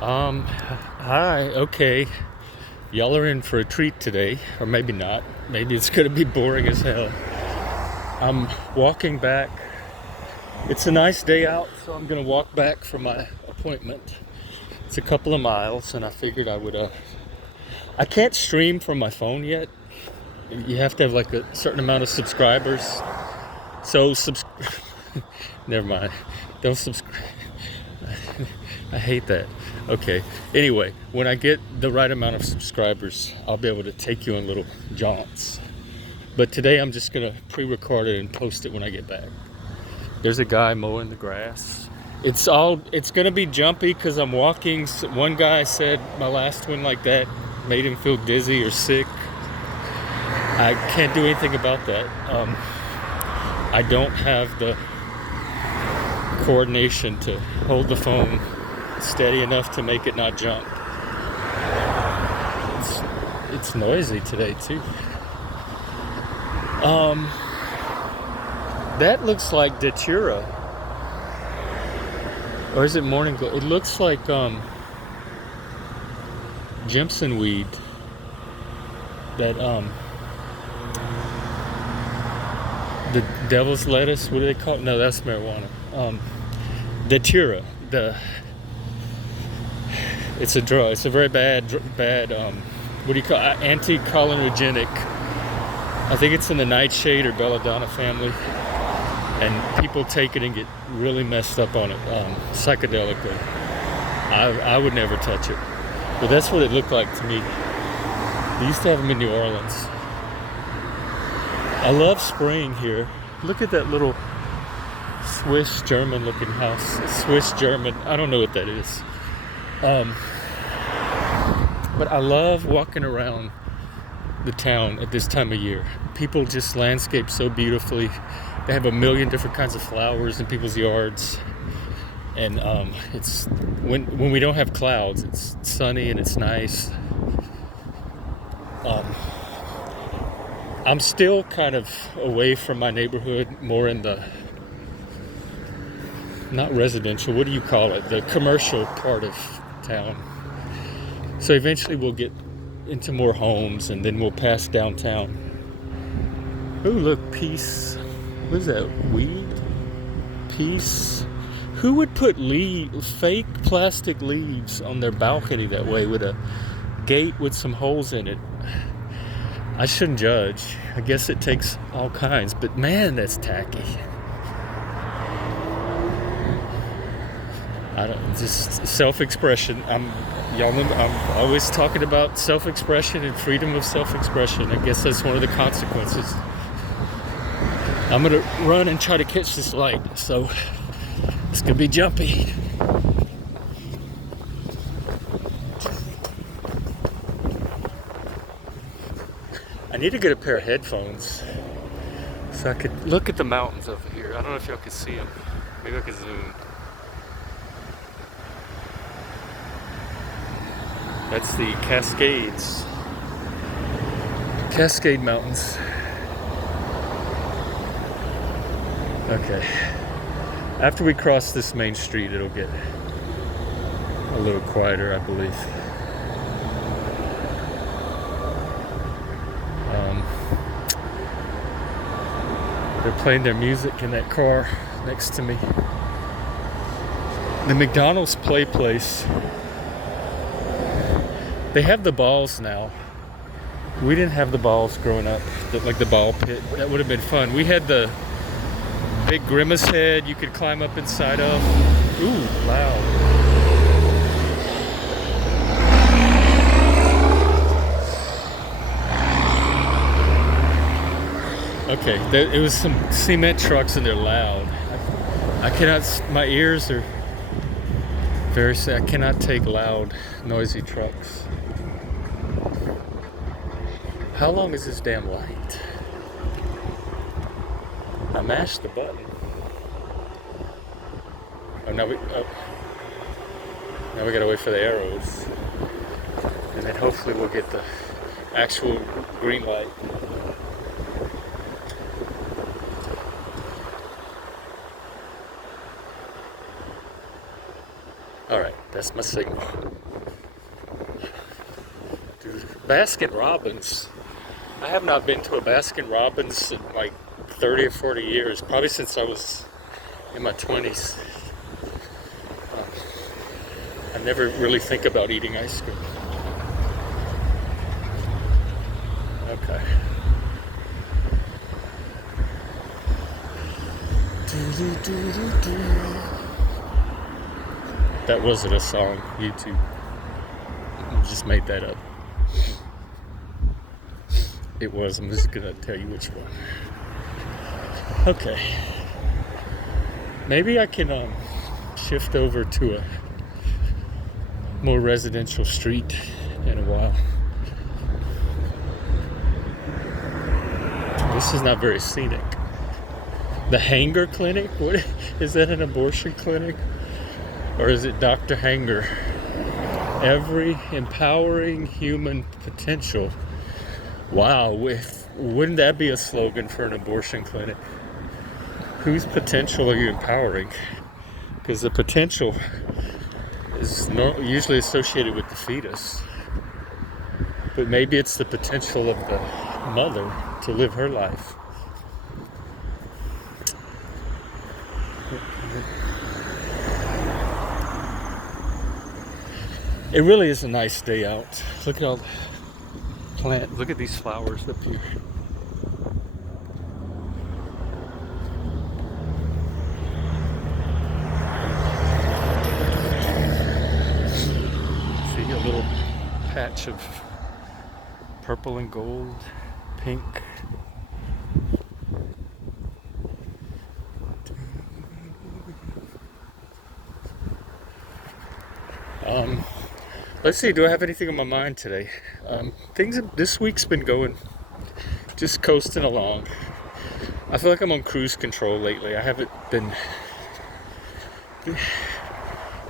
Hi, okay. Y'all are in for a treat today, or maybe not. Maybe it's gonna be boring as hell. I'm walking back. It's a nice day out, so I'm gonna walk back from my appointment. It's a couple of miles, and I figured I would, I can't stream from my phone yet. You have to have like a certain amount of subscribers. So, never mind. Don't subscribe. I hate that. Okay. Anyway, when I get the right amount of subscribers, I'll be able to take you on little jaunts. But today I'm just gonna pre-record it and post it when I get back. There's a guy mowing the grass. It's gonna be jumpy because I'm walking. One guy said my last one like that made him feel dizzy or sick. I can't do anything about that. I don't have the coordination to hold the phone steady enough to make it not jump. It's noisy today too. That looks like datura, or is it morning glory? It looks like Jimson weed. That the devil's lettuce. What do they call it? No, that's marijuana. Datura. It's a drug. It's a very bad. What do you call it? Anti-cholinergic. I think it's in the nightshade or belladonna family, and people take it and get really messed up on it, psychedelically. I would never touch it, but that's what it looked like to me. They used to have them in New Orleans. I love spring here. Look at that little Swiss German looking house. Swiss German. I don't know what that is. But I love walking around the town at this time of year. People just landscape so beautifully. They have a million different kinds of flowers in people's yards, and it's when we don't have clouds, it's sunny and it's nice. I'm still kind of away from my neighborhood, more in the not residential. What do you call it? The commercial part of town. So eventually we'll get into more homes, and then we'll pass downtown. Oh, look, peace. What is that? Weed? Peace? Who would put fake plastic leaves on their balcony that way with a gate with some holes in it? I shouldn't judge. I guess it takes all kinds, but man, that's tacky. Just self-expression. Y'all know, I'm always talking about self-expression and freedom of self-expression. I guess that's one of the consequences. I'm gonna run and try to catch this light, so it's gonna be jumpy. I need to get a pair of headphones so I could look at the mountains over here. I don't know if y'all can see them. Maybe I can zoom. That's the Cascade Mountains. Okay. After we cross this main street, it'll get a little quieter, I believe. They're playing their music in that car next to me. The McDonald's play place. They have the balls now. We didn't have the balls growing up, like the ball pit. That would have been fun. We had the big grimace head you could climb up inside of. Ooh, loud. Okay, it was some cement trucks and they're loud. My ears are I cannot take loud, noisy trucks. How long is this damn light? I mashed the button. Now we gotta wait for the arrows, and then hopefully we'll get the actual green light. All right, that's my signal. Dude, Baskin Robbins. I have not been to a Baskin Robbins in like 30 or 40 years, probably since I was in my 20s. I never really think about eating ice cream. Okay. That wasn't a song, YouTube. I just made that up. It was. I'm just gonna tell you which one. Okay. Maybe I can shift over to a more residential street in a while. This is not very scenic. The Hanger Clinic? What is that, an abortion clinic? Or is it Dr. Hanger? Every empowering human potential. Wow, wouldn't that be a slogan for an abortion clinic? Whose potential are you empowering? Because the potential is usually associated with the fetus. But maybe it's the potential of the mother to live her life. It really is a nice day out. Look at all the plants. Look at these flowers up here. See a little patch of purple and gold, pink. Let's see, do I have anything on my mind today? This week's been going, just coasting along. I feel like I'm on cruise control lately. I haven't been,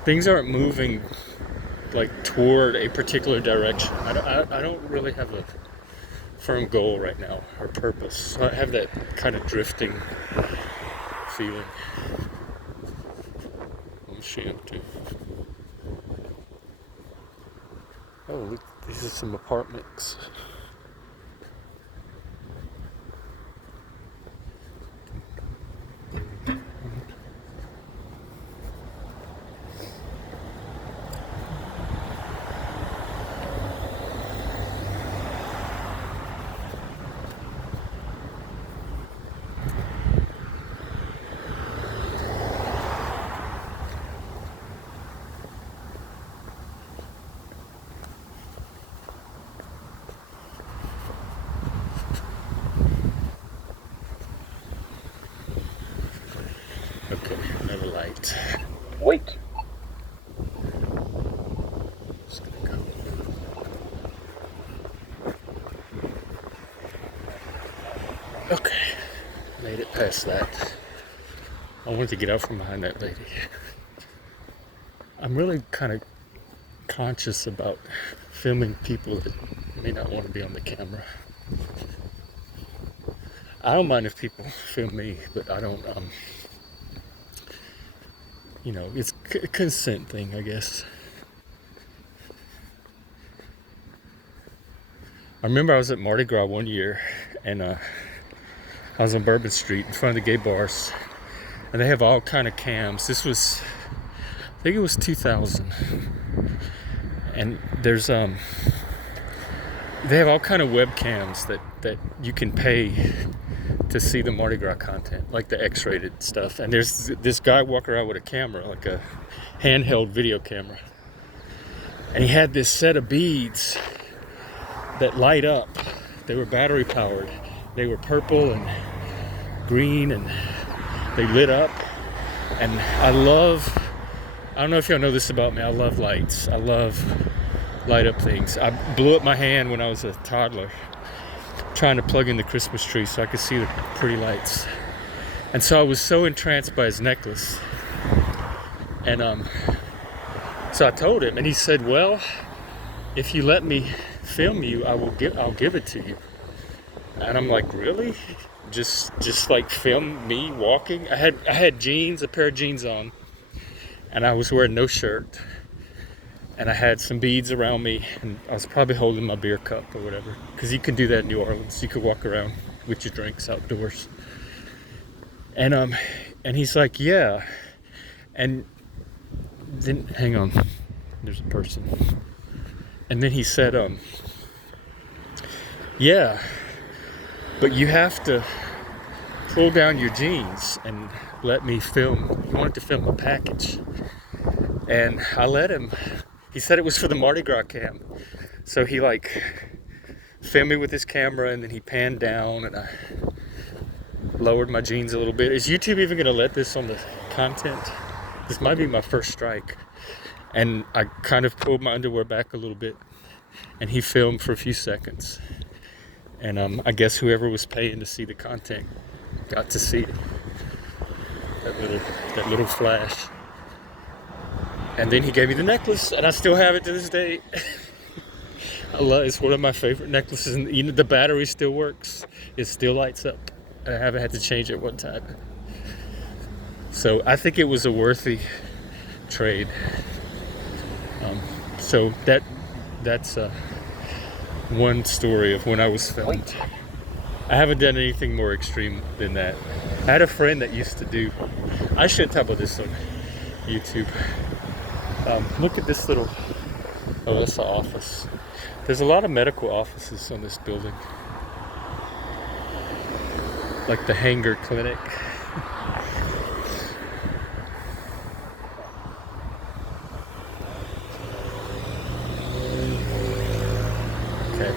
things aren't moving like toward a particular direction. I don't really have a firm goal right now or purpose. So I have that kind of drifting feeling. I'm ashamed too. Oh, look, these are some apartments. Okay, another light. Wait. Just gonna go. Okay, made it past that. I wanted to get out from behind that lady. I'm really kind of conscious about filming people that may not want to be on the camera. I don't mind if people film me, but I don't, it's a consent thing, I guess. I remember I was at Mardi Gras one year, and I was on Bourbon Street in front of the gay bars, and they have all kind of cams. This was, I think it was 2000, and there's they have all kind of webcams that you can pay to see the Mardi Gras content, like the X-rated stuff. And there's this guy walking around with a camera, like a handheld video camera, and he had this set of beads that light up. They were battery powered. They were purple and green, and they lit up. And I don't know if y'all know this about me, I love lights. I love light up things. I blew up my hand when I was a toddler trying to plug in the Christmas tree so I could see the pretty lights. And so I was so entranced by his necklace. And so I told him, and he said, "Well, if you let me film you, I'll give it to you." And I'm like, "Really? Just like film me walking?" I had jeans, a pair of jeans on, and I was wearing no shirt, and I had some beads around me, and I was probably holding my beer cup or whatever, because you can do that in New Orleans. You could walk around with your drinks outdoors. And he's like, yeah. And then, hang on, there's a person. And then he said, yeah, but you have to pull down your jeans and let me film. He wanted to film a package. And I let him. He said it was for the Mardi Gras cam. So he like filmed me with his camera, and then he panned down, and I lowered my jeans a little bit. Is YouTube even gonna let this on the content? This might be my first strike. And I kind of pulled my underwear back a little bit, and he filmed for a few seconds. And I guess whoever was paying to see the content got to see it. That little flash. And then he gave me the necklace, and I still have it to this day. I love it. It's one of my favorite necklaces, and even the battery still works. It still lights up. I haven't had to change it one time. So I think it was a worthy trade. So that's one story of when I was filmed. I haven't done anything more extreme than that. I had a friend that used to do, I should talk about this on YouTube. Look at this little, oh, that's the office. There's a lot of medical offices on this building. Like the Hanger Clinic. Okay.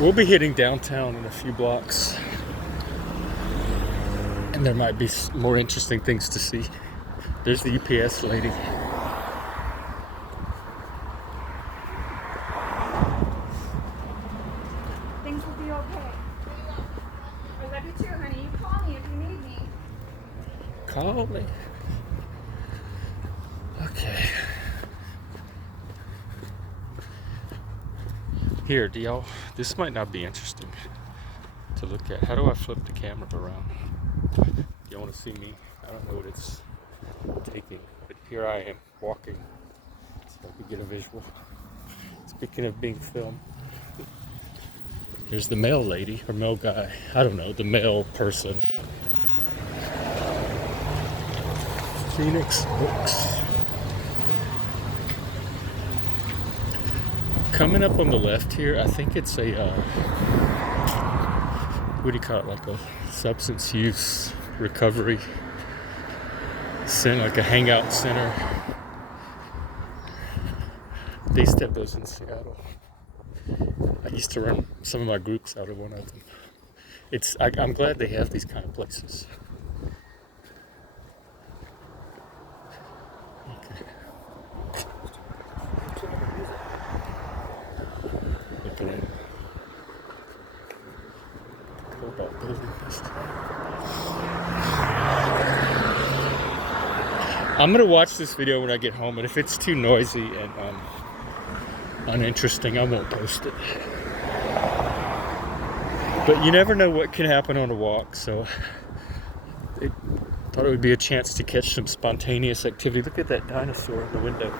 We'll be hitting downtown in a few blocks. And there might be more interesting things to see. There's the UPS lady. Things will be okay. I love you too, honey. You call me if you need me. Call me. Okay. Here, do y'all, this might not be interesting to look at. How do I flip the camera around? Do y'all want to see me? I don't know what it's taking, but here I am walking so I can get a visual. Speaking of being filmed, here's the mail lady or mail guy. I don't know, the mail person. Phoenix Books. Coming up on the left here, I think it's a what do you call it, like a substance use recovery center, like a hangout center. They used to have those in Seattle. I used to run some of my groups out of one of them. I'm glad they have these kind of places. Okay. Looking at about building this time. I'm gonna watch this video when I get home, and if it's too noisy and uninteresting, I won't post it. But you never know what can happen on a walk, so I thought it would be a chance to catch some spontaneous activity. Look at that dinosaur in the window.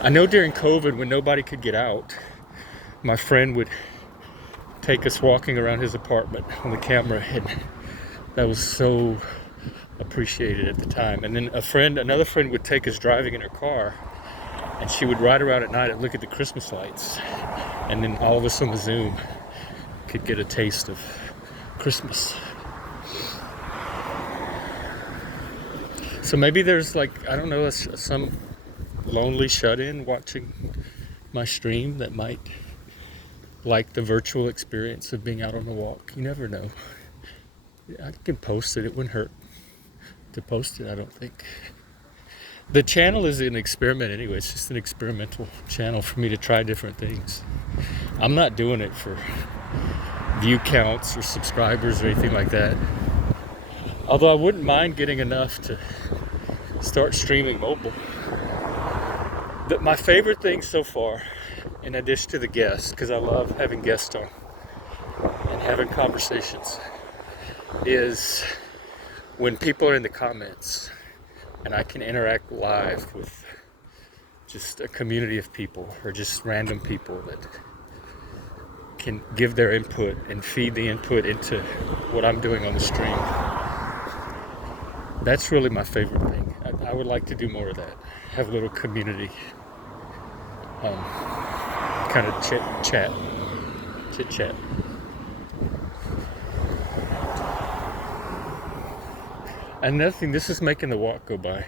I know during COVID, when nobody could get out, my friend would take us walking around his apartment on the camera, and that was so appreciated at the time. And then another friend would take us driving in her car, and she would ride around at night and look at the Christmas lights, and then all of us on the Zoom could get a taste of Christmas. So maybe there's like, I don't know, some lonely shut-in watching my stream that might like the virtual experience of being out on a walk. You never know. I can post it. It wouldn't hurt to post it, I don't think. The channel is an experiment anyway. It's just an experimental channel for me to try different things. I'm not doing it for view counts or subscribers or anything like that. Although I wouldn't mind getting enough to start streaming mobile. My favorite thing so far, in addition to the guests, because I love having guests on and having conversations, is when people are in the comments and I can interact live with just a community of people or just random people that can give their input and feed the input into what I'm doing on the stream. That's really my favorite thing. I would like to do more of that. Have a little community kind of chit chat. Another thing, this is making the walk go by.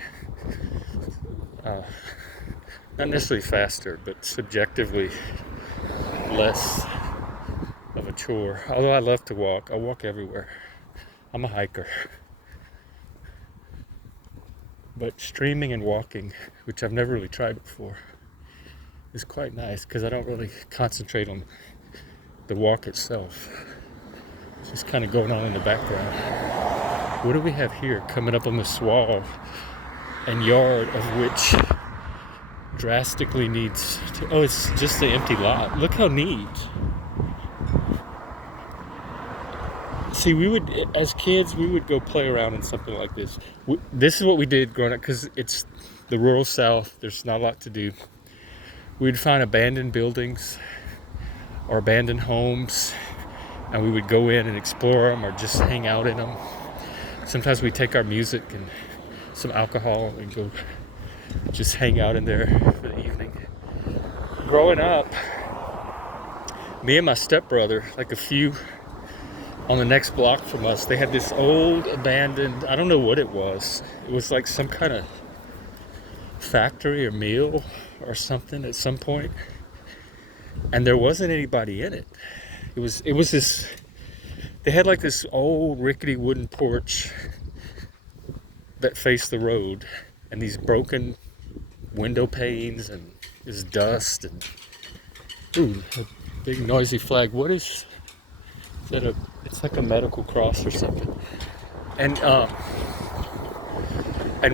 Not necessarily faster, but subjectively less of a chore. Although I love to walk, I walk everywhere. I'm a hiker. But streaming and walking, which I've never really tried before, is quite nice because I don't really concentrate on the walk itself. It's just kind of going on in the background. What do we have here coming up on this wall and yard of which drastically needs to, oh, it's just the empty lot. Look how neat. See, as kids, we would go play around in something like this. This is what we did growing up because it's the rural South. There's not a lot to do. We'd find abandoned buildings or abandoned homes, and we would go in and explore them or just hang out in them. Sometimes we'd take our music and some alcohol and go just hang out in there for the evening. Growing up, me and my stepbrother, like a few on the next block from us, they had this old abandoned, I don't know what it was. It was like some kind of factory or mill or something at some point. And there wasn't anybody in it. It was this, they had like this old rickety wooden porch that faced the road and these broken window panes and this dust and ooh, a big noisy flag. What is that? It's like a medical cross or something. And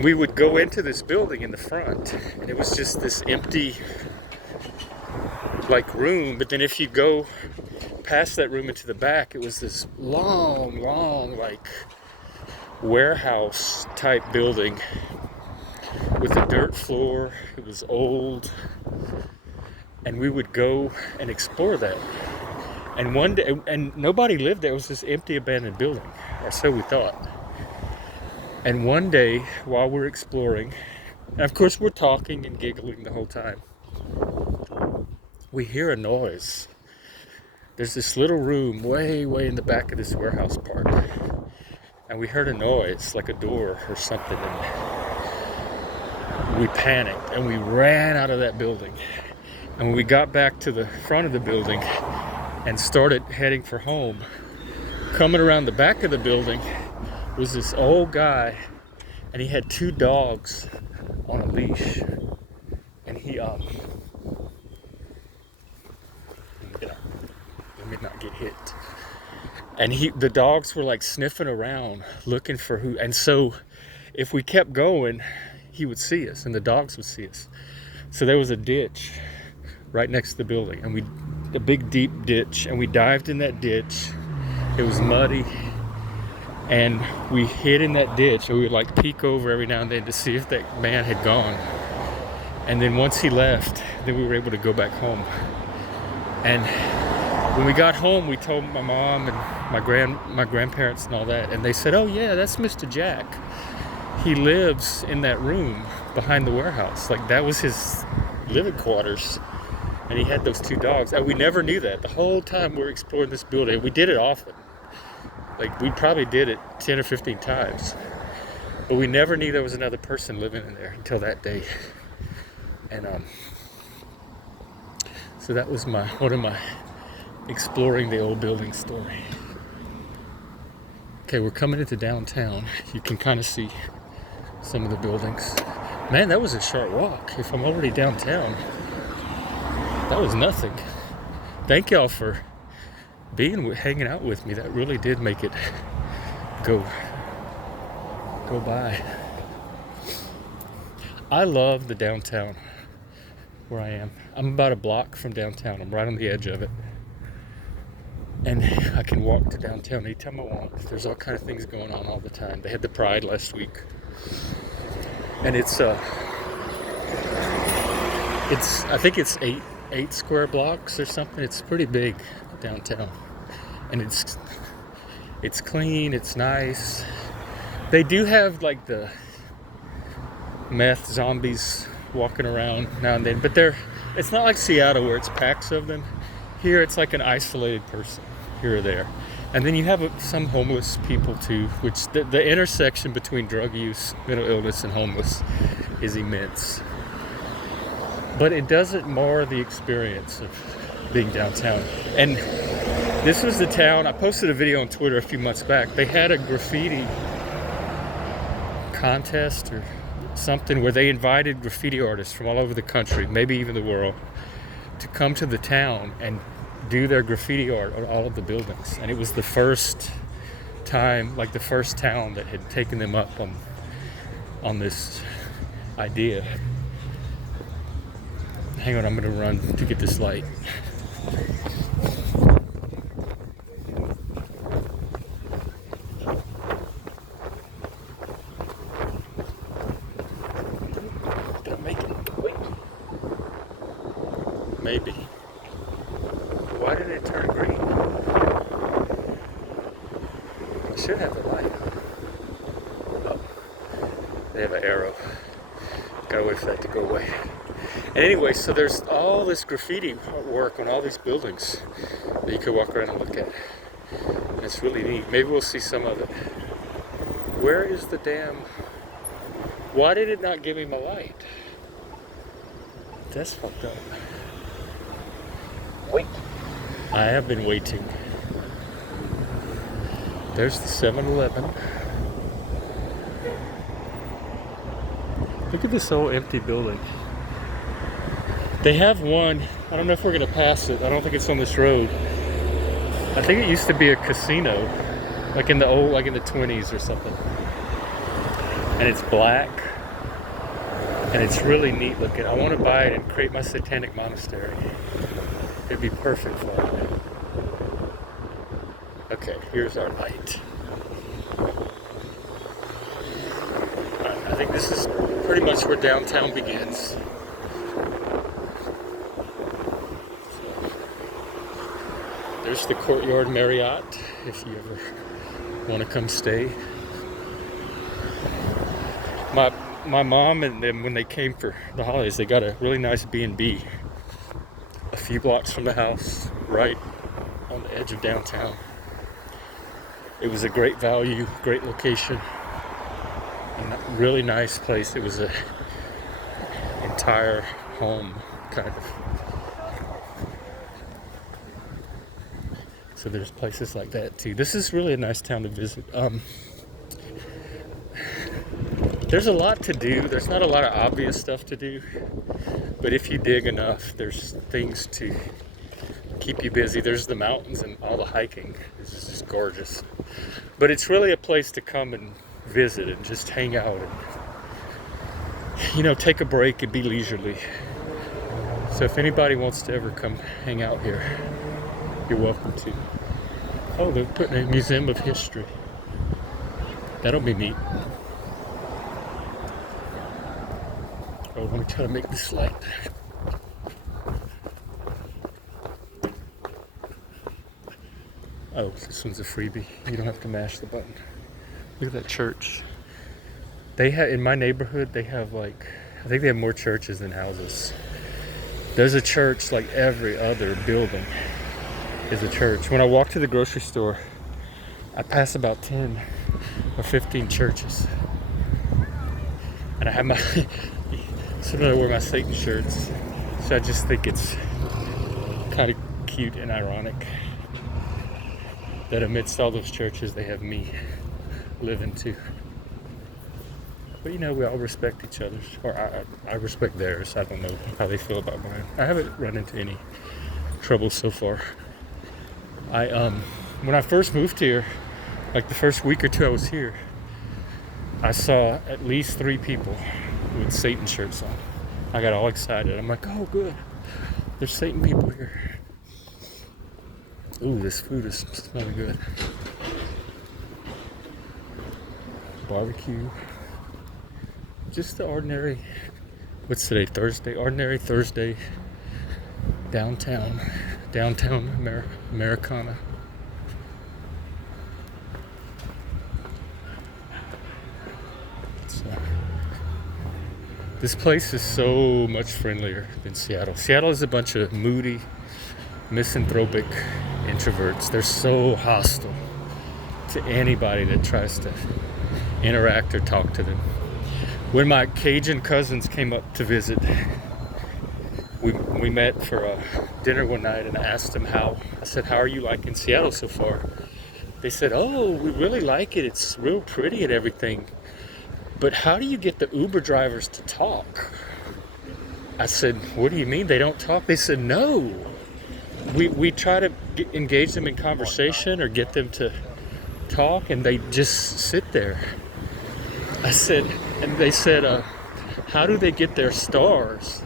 we would go into this building in the front, and it was just this empty like room. But then if you go past that room into the back, it was this long like warehouse type building with a dirt floor. It was old, and we would go and explore that. And one day, and nobody lived there. It was this empty abandoned building, or so we thought. And one day, while we're exploring, and of course we're talking and giggling the whole time, we hear a noise. There's this little room way in the back of this warehouse part, and we heard a noise like a door or something, and we panicked and we ran out of that building. And when we got back to the front of the building and started heading for home, coming around the back of the building was this old guy, and he had 2 dogs on a leash, and he let me not get hit. And the dogs were like sniffing around looking for who, and so if we kept going, he would see us and the dogs would see us. So there was a ditch right next to the building, and a big deep ditch, and we dived in that ditch. It was muddy, and we hid in that ditch, and we would like peek over every now and then to see if that man had gone. And then once he left, then we were able to go back home. And when we got home, we told my mom and my grandparents and all that, and they said, "Oh yeah, that's Mr. Jack. He lives in that room behind the warehouse." Like that was his living quarters. And he had those 2 dogs. And we never knew that. The whole time we were exploring this building, we did it often. Like we probably did it 10 or 15 times. But we never knew there was another person living in there until that day. And so that was one of my exploring the old building story. Okay, we're coming into downtown. You can kind of see some of the buildings. Man, that was a short walk. If I'm already downtown, that was nothing. Thank y'all for hanging out with me. That really did make it go by. I love the downtown where I am. I'm about a block from downtown. I'm right on the edge of it. And I can walk to downtown anytime I want. There's all kind of things going on all the time. They had the Pride last week, and it's I think it's eight square blocks or something. It's pretty big downtown, and it's clean. It's nice. They do have like the meth zombies walking around now and then, but it's not like Seattle where it's packs of them. Here it's like an isolated person here or there, and then you have some homeless people too, which the intersection between drug use, mental illness, and homeless is immense. But it doesn't mar the experience of being downtown. And this was the town, I posted a video on Twitter a few months back. They had a graffiti contest or something where they invited graffiti artists from all over the country, maybe even the world, to come to the town and do their graffiti art on all of the buildings. And it was the first time, like the first town that had taken them up on this idea. Hang on, I'm gonna run to get this light. Did I make it? Wait. Maybe. Why did it turn green? I should have the light. Oh, they have an arrow. Gotta wait for that to go away. And anyway, so there's all this graffiti work on all these buildings that you could walk around and look at. And it's really neat. Maybe we'll see some of it. Where is the damn... Why did it not give me my light? That's fucked up. Wait. I have been waiting. There's the 7-Eleven. Look at this old empty building. They have one, I don't know if we're gonna pass it. I don't think it's on this road. I think it used to be a casino, like in the 20s or something. And it's black, and it's really neat looking. I want to buy it and create my satanic monastery. It'd be perfect for it. Okay, here's our light. I think this is pretty much where downtown begins. There's the Courtyard Marriott, if you ever want to come stay. My mom and them, when they came for the holidays, they got a really nice B&B a few blocks from the house, right on the edge of downtown. It was a great value, great location, and a really nice place. It was an entire home, kind of. So there's places like that too. This is really a nice town to visit. There's a lot to do. There's not a lot of obvious stuff to do, but if you dig enough, there's things to keep you busy. There's the mountains and all the hiking. It's just gorgeous. But it's really a place to come and visit and just hang out and, take a break and be leisurely. So if anybody wants to ever come hang out here, you're welcome to. Oh, they're putting a museum of history. That'll be neat. Oh, let me try to make this light. Oh, this one's a freebie. You don't have to mash the button. Look at that church. They have, in my neighborhood, they have I think they have more churches than houses. There's a church like every other building is a church. When I walk to the grocery store, I pass about 10 or 15 churches. And I have sometimes I wear my Satan shirts. So I just think it's kind of cute and ironic that amidst all those churches, they have me living too. But we all respect each other's, or I respect theirs. I don't know how they feel about mine. I haven't run into any trouble so far. When I first moved here, like the first week or two I was here, I saw at least 3 people with Satan shirts on. I got all excited. I'm like, oh good, there's Satan people here. Ooh, this food is smelling good. Barbecue. Just the ordinary, what's today, Thursday? Ordinary Thursday downtown Americana. So, this place is so much friendlier than Seattle. Seattle is a bunch of moody, misanthropic introverts. They're so hostile to anybody that tries to interact or talk to them. When my Cajun cousins came up to visit, we met for a dinner one night, and I asked them I said, how are you liking Seattle so far? They said, oh, we really like it. It's real pretty and everything. But how do you get the Uber drivers to talk? I said, what do you mean they don't talk? They said, no. We try to engage them in conversation or get them to talk, and they just sit there. I said, and they said, how do they get their stars?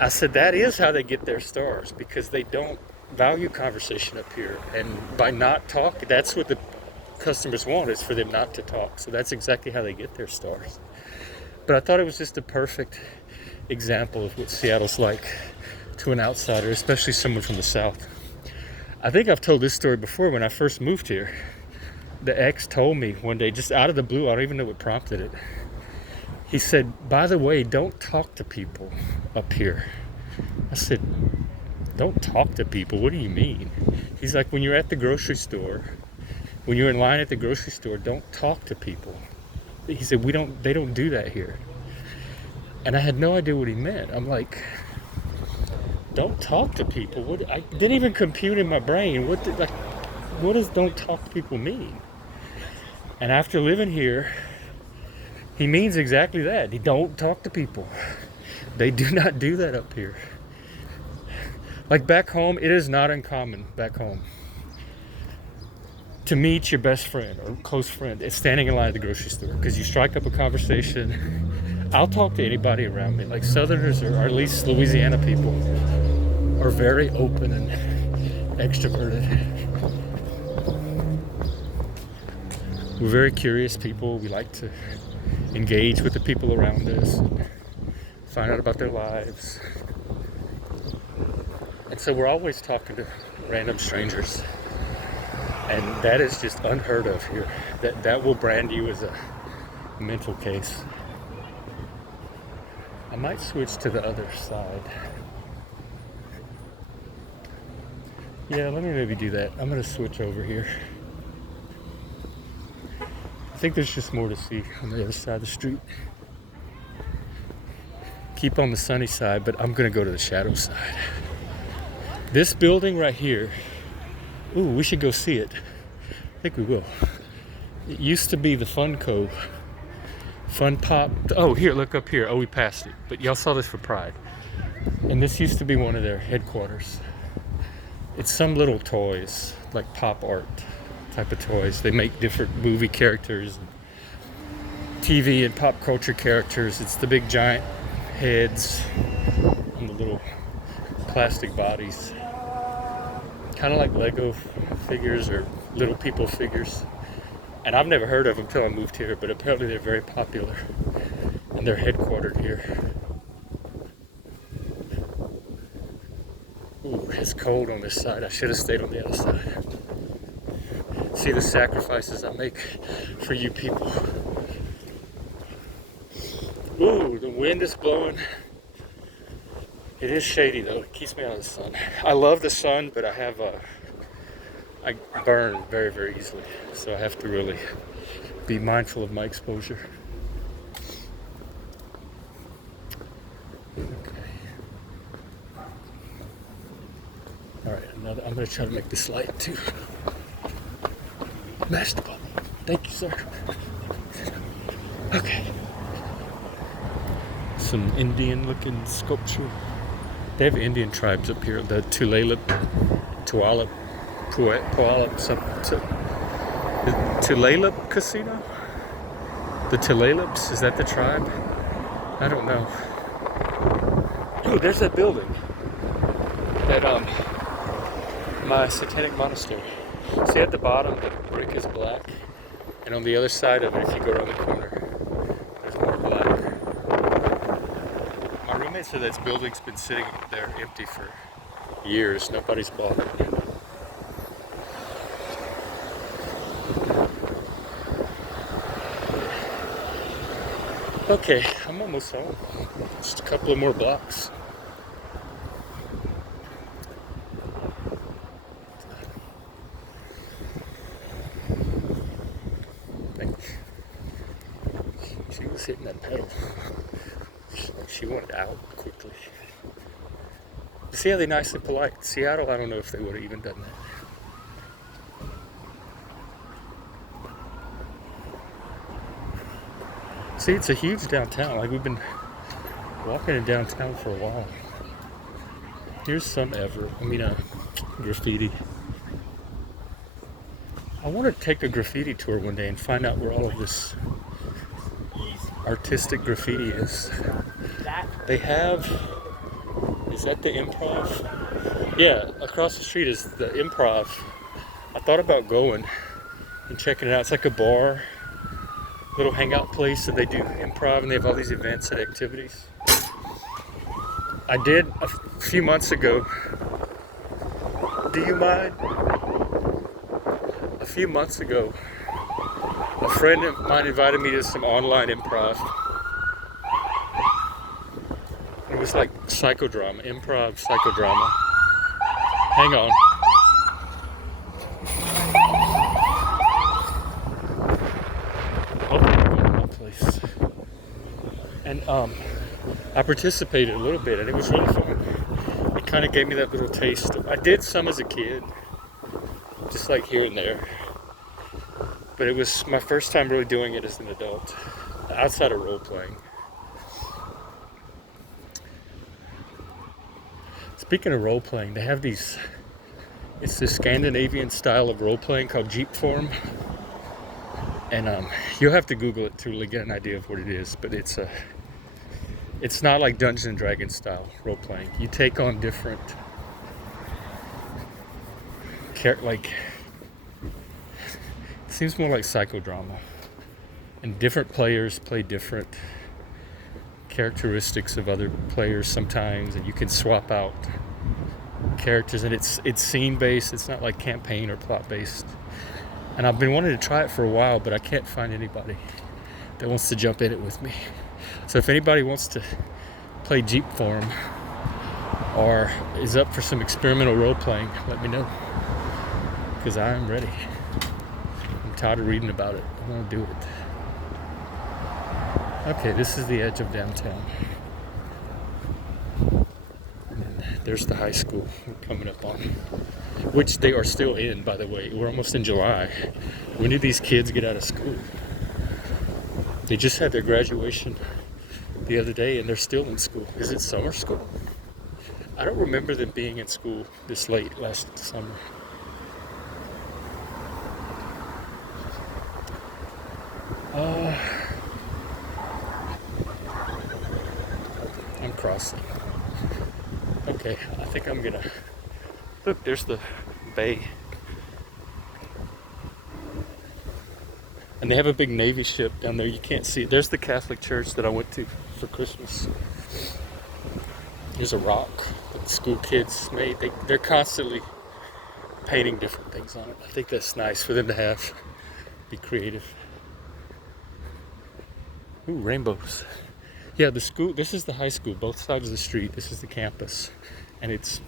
I said, that is how they get their stars, because they don't value conversation up here. And by not talking, that's what the customers want, is for them not to talk. So that's exactly how they get their stars. But I thought it was just a perfect example of what Seattle's like to an outsider, especially someone from the South. I think I've told this story before. When I first moved here, the ex told me one day, just out of the blue, I don't even know what prompted it. He said, by the way, don't talk to people up here. I said, don't talk to people? What do you mean? He's like, when you're at the grocery store, when you're in line at the grocery store, don't talk to people. He said, they don't do that here. And I had no idea what he meant. I'm like, don't talk to people? I didn't even compute in my brain. What does don't talk to people mean? And after living here, he means exactly that. He don't talk to people. They do not do that up here. Like back home, it is not uncommon back home to meet your best friend or close friend is standing in line at the grocery store, because you strike up a conversation. I'll talk to anybody around me. Like Southerners, or at least Louisiana people, are very open and extroverted. We're very curious people. We like to engage with the people around us, and find out about their lives. And so we're always talking to random strangers. And that is just unheard of here. That will brand you as a mental case. I might switch to the other side. Yeah, let me maybe do that. I'm gonna switch over here. I think there's just more to see on the other side of the street. Keep on the sunny side, but I'm gonna go to the shadow side. This building right here, ooh, we should go see it. I think we will. It used to be the Fun Cove. Fun Pop. Oh, here, look up here. Oh, we passed it. But y'all saw this for Pride. And this used to be one of their headquarters. It's some little toys, like pop art type of toys. They make different movie characters, TV and pop culture characters. It's the big giant heads and the little plastic bodies. Kind of like Lego figures or little people figures. And I've never heard of them until I moved here, but apparently they're very popular. And they're headquartered here. Ooh, it's cold on this side. I should have stayed on the other side. See the sacrifices I make for you people. Ooh, the wind is blowing. It is shady though. It keeps me out of the sun. I love the sun, but I burn very, very easily. So I have to really be mindful of my exposure. Okay. All right, I'm gonna try to make this light too. Mash the button. Thank you, sir. Okay. Some Indian-looking sculpture. They have Indian tribes up here. The Tulalip, Puyallup, the Tulalip Casino? The Tulalips, is that the tribe? I don't know. Oh, there's that building that my satanic monastery. See at the bottom, the brick is black, and on the other side of it, if you go around the corner, there's more black. My roommate said that building's been sitting there empty for years. Nobody's bought it. Okay, I'm almost home. Just a couple of more blocks. She was hitting that pedal. She wanted out quickly. See how they nice and polite? Seattle, I don't know if they would have even done that. See, it's a huge downtown. Like, we've been walking in downtown for a while. Here's some graffiti. I want to take a graffiti tour one day and find out where all of this artistic graffiti is. They have, is that the Improv? Yeah, across the street is the Improv. I thought about going and checking it out. It's like a bar, little hangout place, and they do improv and they have all these events and activities. I did a few months ago. Do you mind? A few months ago, a friend of mine invited me to some online improv. It was like psychodrama, improv psychodrama. Hang on. Place. And I participated a little bit, and it was really fun. It kind of gave me that little taste. I did some as a kid, just like here and there, but it was my first time really doing it as an adult, outside of role playing. Speaking of role playing, they have these. It's this Scandinavian style of role playing called Jeep form. And you'll have to Google it to really get an idea of what it is, but it's not like Dungeons and Dragons style role playing. You take on different it seems more like psychodrama, and different players play different characteristics of other players sometimes, and you can swap out characters, and it's scene based. It's not like campaign or plot based. And I've been wanting to try it for a while, but I can't find anybody that wants to jump in it with me. So if anybody wants to play Jeep form or is up for some experimental role playing, let me know, because I am ready. I'm tired of reading about it. I want to do it. Okay, this is the edge of downtown. And then there's the high school we're coming up on, which they are still in, by the way. We're almost in July. When did these kids get out of school? They just had their graduation the other day, and they're still in school. Is it summer school? I don't remember them being in school this late last summer. I'm crossing. Okay, I think I'm gonna... Look, there's the bay. And they have a big Navy ship down there. You can't see it. There's the Catholic church that I went to for Christmas. There's a rock that the school kids made. They're constantly painting different things on it. I think that's nice for them to have. Be creative. Ooh, rainbows. Yeah, the school, this is the high school, both sides of the street. This is the campus. And it's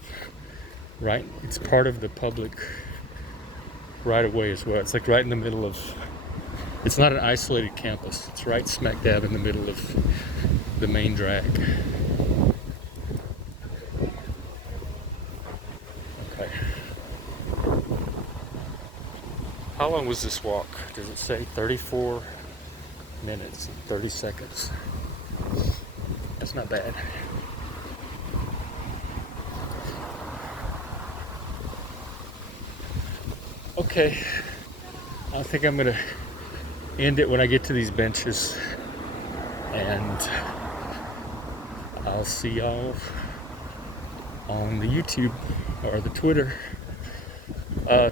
part of the public right of way as well. It's like right in the middle of, it's not an isolated campus. It's right smack dab in the middle of the main drag. Okay. How long was this walk? Does it say 34 minutes and 30 seconds? That's not bad. Okay, I think I'm gonna end it when I get to these benches, and I'll see y'all on the YouTube or the Twitter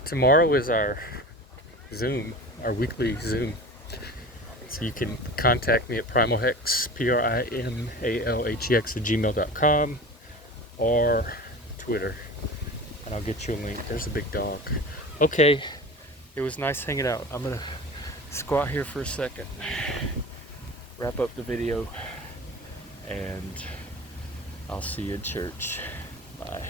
Tomorrow is our Zoom, our weekly Zoom. So you can contact me at primalhex, primalhex at gmail.com, or Twitter, and I'll get you a link. There's a big dog. Okay, it was nice hanging out. I'm gonna squat here for a second, wrap up the video, and I'll see you in church. Bye.